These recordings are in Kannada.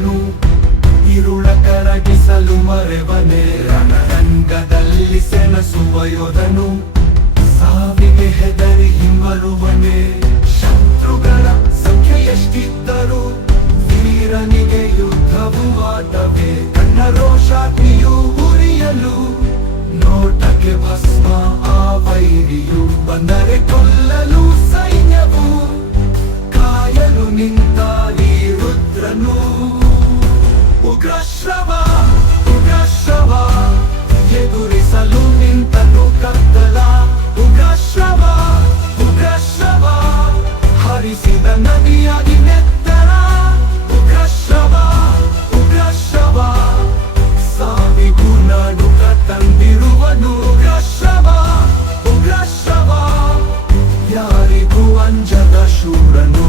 ಯೋಧನು ಇರುಳ ಕರಗಿಸಲು ಮರೆವನೇ ರಣರಂಗದಲ್ಲಿ ಸೆಣಸುವ ಯೋಧನು ಸಾವಿಗೆ ಹೆದರಿ ಹಿಂಬರುವನೇ ಶತ್ರುಗಳ ಸಂಖ್ಯೆ ಎಷ್ಟಿದ್ದರೂ ವೀರನಿಗೆ ಯುದ್ಧವು ಆಟವೇ ಕಣ್ಣ ರೋಷಾಗ್ನಿಯು ಉರಿಯಲು ನೋಟಕ್ಕೆ ಭಸ್ಮ ಆ ವೈರಿಯು ಬಂದರೆ ಕೊಲ್ಲಲು ಸೈನ್ಯವು ಕಾಯಲು ನಿಂತ ಈ ರುದ್ರನು ಉಗ್ರಶ್ರವ ಉಗ್ರಶ್ರವ ಎದುರಿಸಲು ನಿಂತನು ಕತ್ತಲ ಉಗ್ರಶ್ರವ ಉಗ್ರಶ್ರವ ಹರಿಸಿದ ನದಿಯಾಗಿ ನೆತ್ತರ ಉಗ್ರಶ್ರವ ಉಗ್ರಶ್ರವ ಸಾವಿಗೂ ನಡುಕ ತಂದಿರುವನು ಉಗ್ರಶ್ರವ ಉಗ್ರಶ್ರವ ಯಾರಿಗೂ ಅಂಜದ ಶೂರನು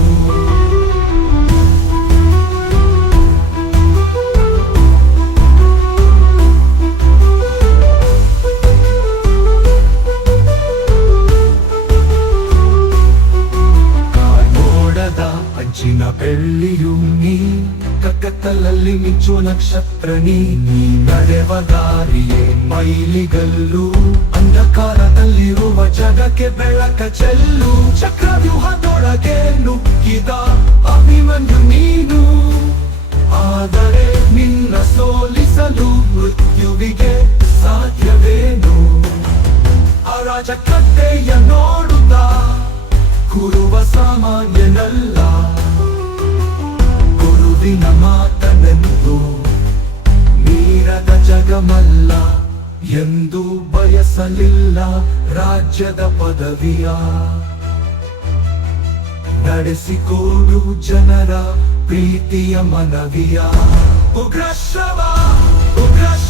ಅಂಚಿನ ಬೆಳ್ಳಿಯು ನೀ ಕಕ್ಕತ್ತಲಲ್ಲಿ ಮಿಂಚು ನಕ್ಷತ್ರ ನೀ ನಡೆವ ದಾರಿಯೇ ಮೈಲಿಗಲ್ಲು ಅಂಧಕಾರದಲ್ಲಿರುವ ಜಗಕ್ಕೆ ಬೆಳಕ ಚೆಲ್ಲು ಚಕ್ರವ್ಯೂಹದೊಳಗೆ ನುಗ್ಗಿದ ಅಭಿಮನ್ಯು ನೀನು ಆದರೆ ನಿನ್ನ ಸೋಲಿಸಲು ಮೃತ್ಯುವಿಗೆ ಸಾಧ್ಯವೇನು ಅರಾಜಕತೆಯ ನೋಡುತ್ತಾ ಕೂರುವ ಸಾಮಾನ್ಯನಲ್ಲ ಗುರುವಿನ ಮಾತನೆಂದು ಮೀರದ ಜಗಮಲ್ಲ ಎಂದು ಬಯಸಲಿಲ್ಲ ರಾಜ್ಯದ ಪದವಿಯ ನಡೆಸಿಕೊಡು ಜನರ ಪ್ರೀತಿಯ ಮನವಿಯ ಉಗ್ರಶ್ರವ ಉಗ್ರಶ್ರವ